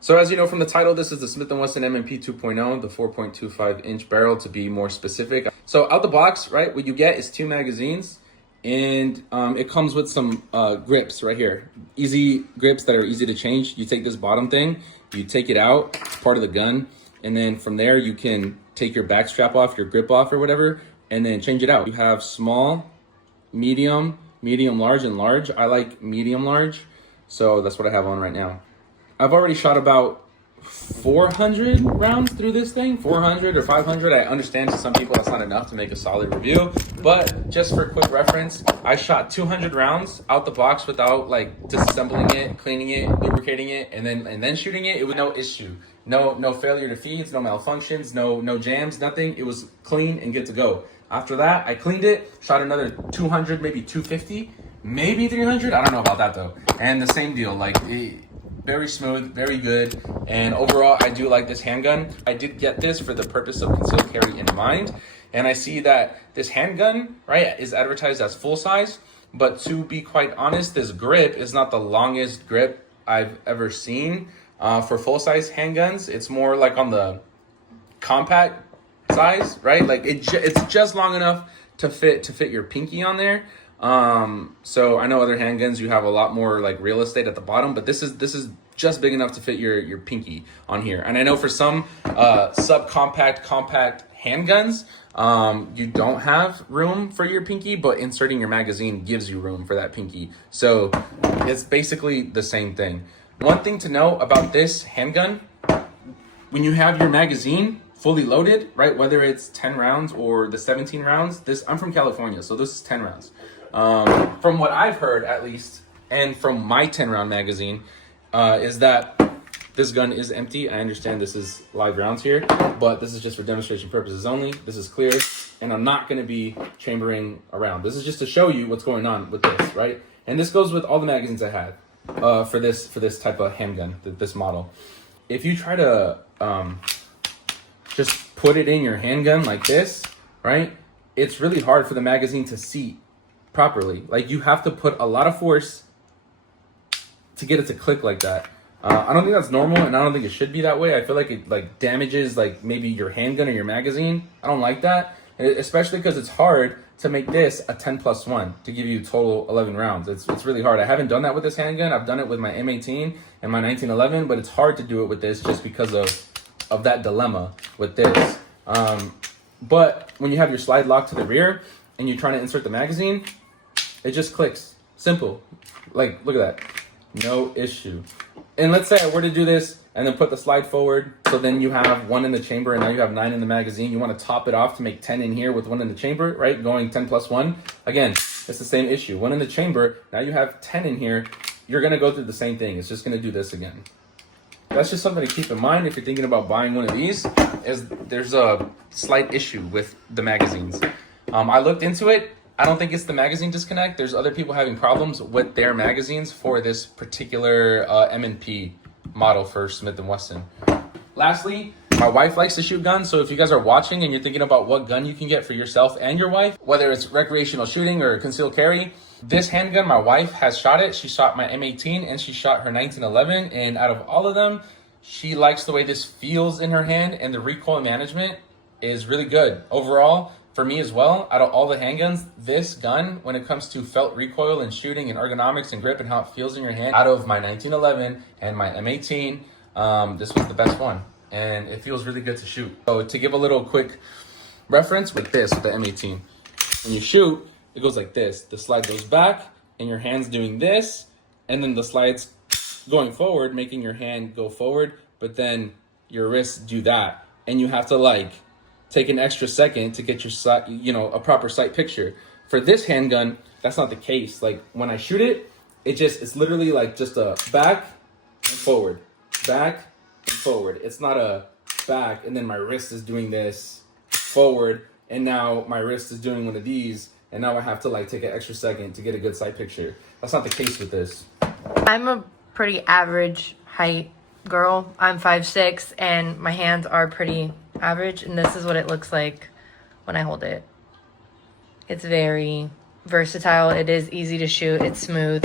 So as you know from the title, this is the Smith & Wesson M&P 2.0, the 4.25 inch barrel to be more specific. So out the box, right, what you get is 2 magazines, and it comes with some grips right here. Easy grips that are easy to change. You take this bottom thing, you take it out, it's part of the gun, and then from there you can take your back strap off, your grip off or whatever, and then change it out. You have small, medium, large, and large. I like medium large, so that's what I have on right now. I've already shot about 400 rounds through this thing, 400 or 500. I understand to some people that's not enough to make a solid review, but just for quick reference, I shot 200 rounds out the box without like disassembling it, cleaning it, lubricating it, and then shooting it. It was no issue, no failure to feeds, no malfunctions, no jams, nothing. It was clean and good to go. After that, I cleaned it, shot another 200, maybe 250, maybe 300. I don't know about that though. And the same deal, like. Very smooth, very good, and overall I do like this handgun. I did get this for the purpose of concealed carry in mind, and I see that this handgun, right, is advertised as full size, but to be quite honest, this grip is not the longest grip I've ever seen for full size handguns. It's more like on the compact size, right? Like it's just long enough to fit your pinky on there. So I know other handguns you have a lot more like real estate at the bottom, but this is just big enough to fit your pinky on here. And I know for some subcompact compact handguns, you don't have room for your pinky, but inserting your magazine gives you room for that pinky. So it's basically the same thing. One thing to know about this handgun, when you have your magazine fully loaded, right, whether it's 10 rounds or the 17 rounds, I'm from California, so this is 10 rounds. From what I've heard, at least, and from my 10-round magazine, is that this gun is empty. I understand this is live rounds here, but this is just for demonstration purposes only. This is clear, and I'm not going to be chambering around. This is just to show you what's going on with this, right? And this goes with all the magazines I had for this type of handgun, this model. If you try to just put it in your handgun like this, right, it's really hard for the magazine to seat properly. Like you have to put a lot of force to get it to click like that. I don't think that's normal, and I don't think it should be that way. I feel like it like damages like maybe your handgun or your magazine. I don't like that, especially because it's hard to make this a 10+1 to give you total 11 rounds. It's really hard. I haven't done that with this handgun. I've done it with my M18 and my 1911, but it's hard to do it with this just because of that dilemma with this. But when you have your slide lock to the rear and you're trying to insert the magazine, it just clicks. Simple. Like, look at that. No issue. And let's say I were to do this and then put the slide forward, so then you have 1 in the chamber and now you have 9 in the magazine. You want to top it off to make 10 in here with 1 in the chamber, right? Going 10+1. Again, it's the same issue. 1 in the chamber, now you have 10 in here. You're going to go through the same thing. It's just going to do this again. That's just something to keep in mind if you're thinking about buying one of these, is there's a slight issue with the magazines. I looked into it. I don't think it's the magazine disconnect. There's other people having problems with their magazines for this particular M&P model for Smith & Wesson. Lastly, my wife likes to shoot guns, so if you guys are watching and you're thinking about what gun you can get for yourself and your wife, whether it's recreational shooting or concealed carry, this handgun, my wife has shot it. She shot my M18 and she shot her 1911, and out of all of them, she likes the way this feels in her hand, and the recoil management is really good. Overall, for me as well, out of all the handguns, this gun, when it comes to felt recoil and shooting and ergonomics and grip and how it feels in your hand, out of my 1911 and my M18, this was the best one. And it feels really good to shoot. So to give a little quick reference with the M18, when you shoot, it goes like this. The slide goes back and your hand's doing this, and then the slide's going forward, making your hand go forward, but then your wrists do that. And you have to like take an extra second to get your sight, a proper sight picture. For this handgun, that's not the case. Like when I shoot it, it's literally like just a back and forward, back and forward. It's not a back and then my wrist is doing this forward, and now my wrist is doing one of these, and now I have to like take an extra second to get a good sight picture. That's not the case with this. I'm a pretty average height girl. I'm 5'6", and my hands are pretty average, and this is what it looks like when I hold it. It's very versatile. It is easy to shoot. It's smooth.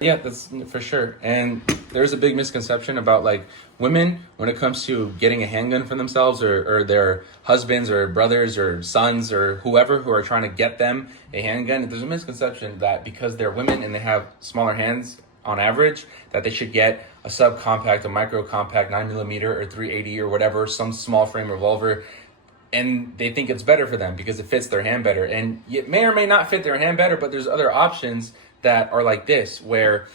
Yeah, that's for sure. And there's a big misconception about like women when it comes to getting a handgun for themselves or their husbands or brothers or sons or whoever who are trying to get them a handgun. There's a misconception that because they're women and they have smaller hands on average, that they should get a subcompact, a micro compact 9mm or 380 or whatever, some small frame revolver. And they think it's better for them because it fits their hand better. And it may or may not fit their hand better, but there's other options that are like this, where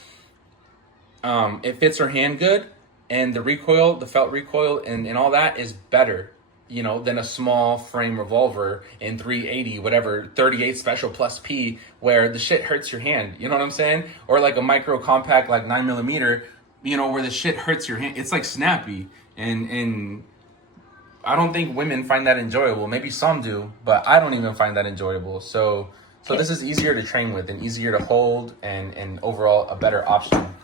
it fits her hand good, and the recoil, the felt recoil, and all that is better, you know, than a small frame revolver in 380, whatever, 38 special plus P, where the shit hurts your hand. You know what I'm saying? Or like a micro compact, like 9mm, you know, where the shit hurts your hand. It's like snappy, and I don't think women find that enjoyable. Maybe some do, but I don't even find that enjoyable. So this is easier to train with and easier to hold and overall a better option.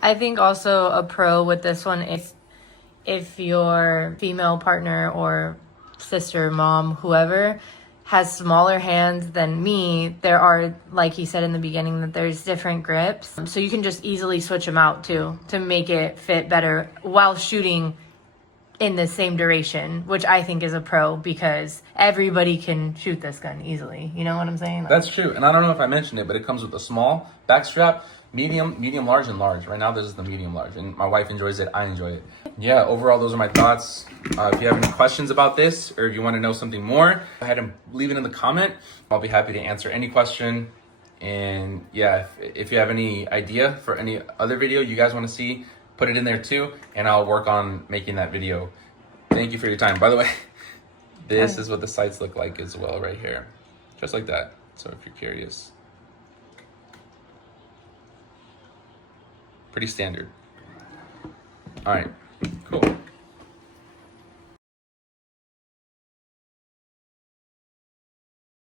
I think also a pro with this one is if your female partner or sister, mom, whoever has smaller hands than me, there are, like you said in the beginning, that there's different grips. So you can just easily switch them out too to make it fit better while shooting in the same duration, which I think is a pro because everybody can shoot this gun easily. You know what I'm saying? That's true. And I don't know if I mentioned it, but it comes with a small back strap, medium, large, and large. Right now, this is the medium large, and my wife enjoys it. I enjoy it. Yeah, overall, those are my thoughts. If you have any questions about this, or if you want to know something more, go ahead and leave it in the comment. I'll be happy to answer any question. And yeah, if you have any idea for any other video you guys want to see, put it in there too, and I'll work on making that video. Thank you for your time. By the way, this is what the sights look like as well right here. Just like that. So if you're curious. Pretty standard. All right, cool.